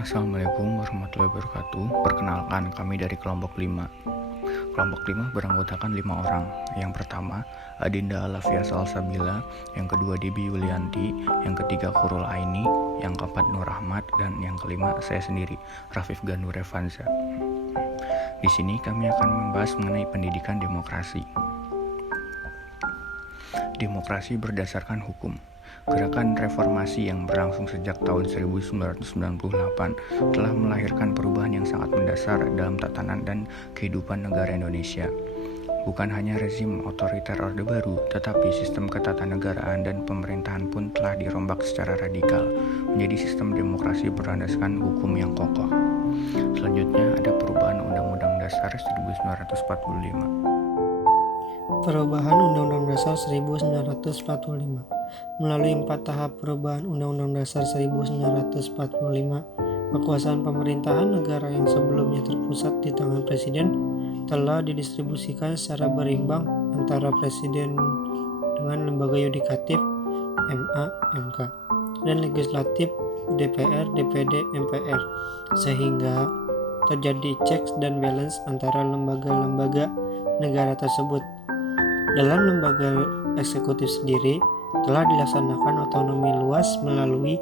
Assalamualaikum warahmatullahi wabarakatuh. Perkenalkan, kami dari kelompok 5. Kelompok 5 beranggotakan 5 orang. Yang pertama, Adinda Alafia Salsabila. Yang kedua, Debi Yulianti. Yang ketiga, Khurul Aini. Yang keempat, Nur Rahmat. Dan yang kelima, saya sendiri, Rafif Ganu Revanza. Di sini kami akan membahas mengenai pendidikan demokrasi. Demokrasi berdasarkan hukum. Gerakan reformasi yang berlangsung sejak tahun 1998 telah melahirkan perubahan yang sangat mendasar dalam tatanan dan kehidupan negara Indonesia. Bukan hanya rezim otoriter Orde Baru, tetapi sistem ketatanegaraan dan pemerintahan pun telah dirombak secara radikal menjadi sistem demokrasi berlandaskan hukum yang kokoh. Selanjutnya ada perubahan Undang-Undang Dasar 1945. Perubahan Undang-Undang Dasar 1945. Melalui 4 tahap perubahan Undang-Undang Dasar 1945, kekuasaan pemerintahan negara yang sebelumnya terpusat di tangan Presiden telah didistribusikan secara berimbang antara Presiden dengan lembaga yudikatif MA, MK, dan legislatif DPR, DPD, MPR, sehingga terjadi checks dan balance antara lembaga-lembaga negara tersebut. Dalam lembaga eksekutif sendiri telah dilaksanakan otonomi luas melalui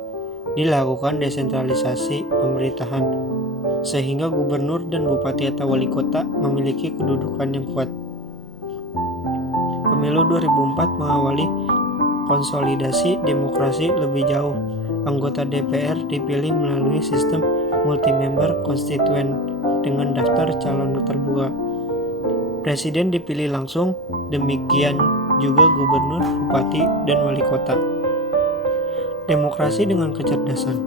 dilakukan desentralisasi pemerintahan, sehingga gubernur dan bupati atau wali kota memiliki kedudukan yang kuat. Pemilu 2004 mengawali konsolidasi demokrasi lebih jauh. Anggota DPR dipilih melalui sistem multi-member konstituen dengan daftar calon terbuka. Presiden dipilih langsung, demikian juga gubernur, bupati, dan wali kota. Demokrasi dengan kecerdasan.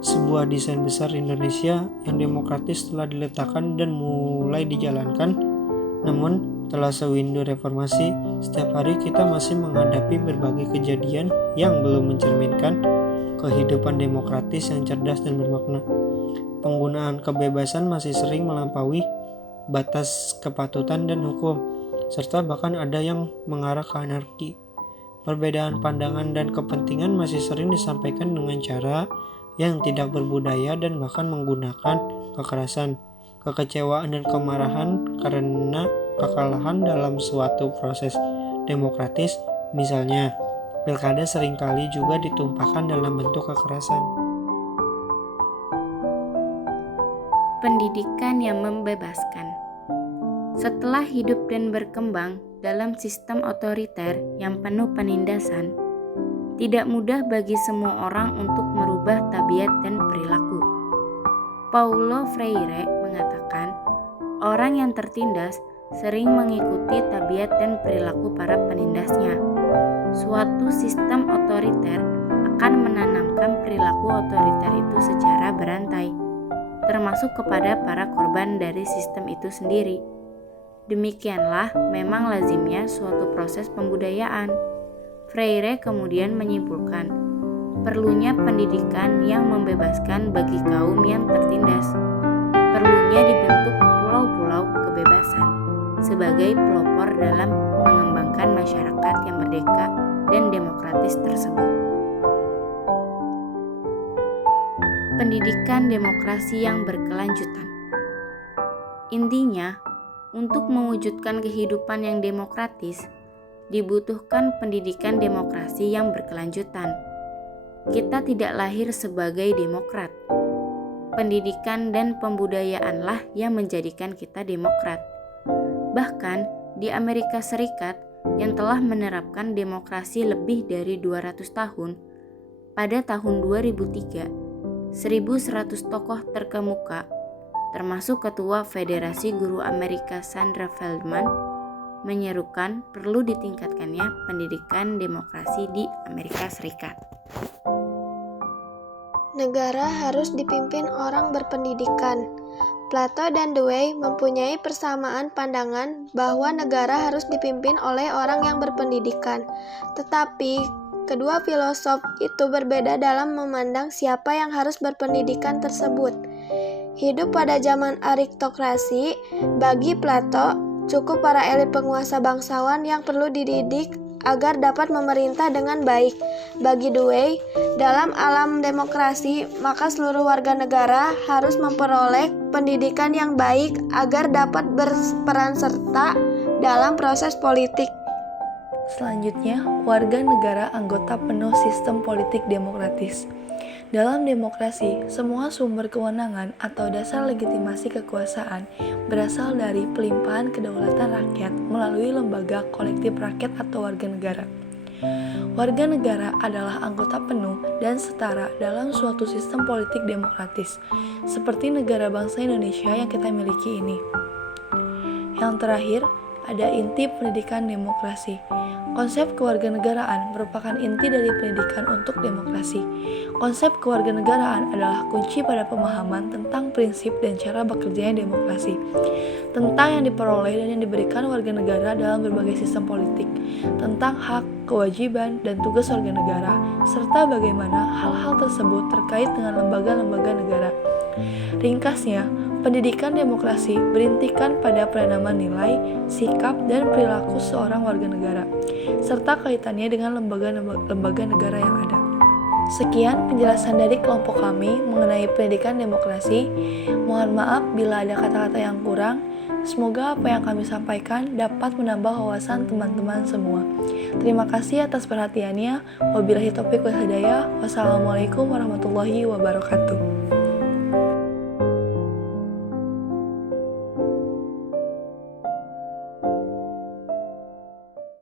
Sebuah desain besar Indonesia yang demokratis telah diletakkan dan mulai dijalankan. Namun, telah sewindu reformasi, setiap hari kita masih menghadapi berbagai kejadian yang belum mencerminkan kehidupan demokratis yang cerdas dan bermakna. Penggunaan kebebasan masih sering melampaui batas kepatutan dan hukum, serta bahkan ada yang mengarah ke anarki. Perbedaan pandangan dan kepentingan masih sering disampaikan dengan cara yang tidak berbudaya dan bahkan menggunakan kekerasan, kekecewaan dan kemarahan karena kekalahan dalam suatu proses demokratis. Misalnya, pilkada seringkali juga ditumpahkan dalam bentuk kekerasan. Pendidikan yang membebaskan. Setelah hidup dan berkembang dalam sistem otoriter yang penuh penindasan, tidak mudah bagi semua orang untuk merubah tabiat dan perilaku. Paulo Freire mengatakan, orang yang tertindas sering mengikuti tabiat dan perilaku para penindasnya. Suatu sistem otoriter akan menanamkan perilaku otoriter itu secara berantai, termasuk kepada para korban dari sistem itu sendiri. Demikianlah memang lazimnya suatu proses pembudayaan. Freire kemudian menyimpulkan, perlunya pendidikan yang membebaskan bagi kaum yang tertindas. Perlunya dibentuk pulau-pulau kebebasan sebagai pelopor dalam mengembangkan masyarakat yang merdeka dan demokratis tersebut. Pendidikan demokrasi yang berkelanjutan. Intinya, untuk mewujudkan kehidupan yang demokratis, dibutuhkan pendidikan demokrasi yang berkelanjutan. Kita tidak lahir sebagai demokrat. Pendidikan dan pembudayaanlah yang menjadikan kita demokrat. Bahkan di Amerika Serikat yang telah menerapkan demokrasi lebih dari 200 tahun, pada tahun 2003, 1.100 tokoh terkemuka, termasuk Ketua Federasi Guru Amerika Sandra Feldman, menyerukan perlu ditingkatkannya pendidikan demokrasi di Amerika Serikat. Negara harus dipimpin orang berpendidikan. Plato dan Dewey mempunyai persamaan pandangan bahwa negara harus dipimpin oleh orang yang berpendidikan. Tetapi, kedua filosof itu berbeda dalam memandang siapa yang harus berpendidikan tersebut. Hidup pada zaman aristokrasi, bagi Plato, cukup para elit penguasa bangsawan yang perlu dididik agar dapat memerintah dengan baik. Bagi Dewey, dalam alam demokrasi, maka seluruh warga negara harus memperoleh pendidikan yang baik agar dapat berperan serta dalam proses politik. Selanjutnya, warga negara anggota penuh sistem politik demokratis. Dalam demokrasi, semua sumber kewenangan atau dasar legitimasi kekuasaan berasal dari pelimpahan kedaulatan rakyat melalui lembaga kolektif rakyat atau warga negara. Warga negara adalah anggota penuh dan setara dalam suatu sistem politik demokratis, seperti negara bangsa Indonesia yang kita miliki ini. Yang terakhir, ada inti pendidikan demokrasi. Konsep kewarganegaraan merupakan inti dari pendidikan untuk demokrasi. Konsep kewarganegaraan adalah kunci pada pemahaman tentang prinsip dan cara bekerjanya demokrasi, tentang yang diperoleh dan yang diberikan warga negara dalam berbagai sistem politik, tentang hak, kewajiban, dan tugas warga negara, serta bagaimana hal-hal tersebut terkait dengan lembaga-lembaga negara. Ringkasnya, pendidikan demokrasi berintikan pada penanaman nilai, sikap, dan perilaku seorang warga negara, serta kaitannya dengan lembaga negara yang ada. Sekian penjelasan dari kelompok kami mengenai pendidikan demokrasi. Mohon maaf bila ada kata-kata yang kurang. Semoga apa yang kami sampaikan dapat menambah wawasan teman-teman semua. Terima kasih atas perhatiannya. Wabillahi taufiq wal hidayah. Wassalamualaikum warahmatullahi wabarakatuh.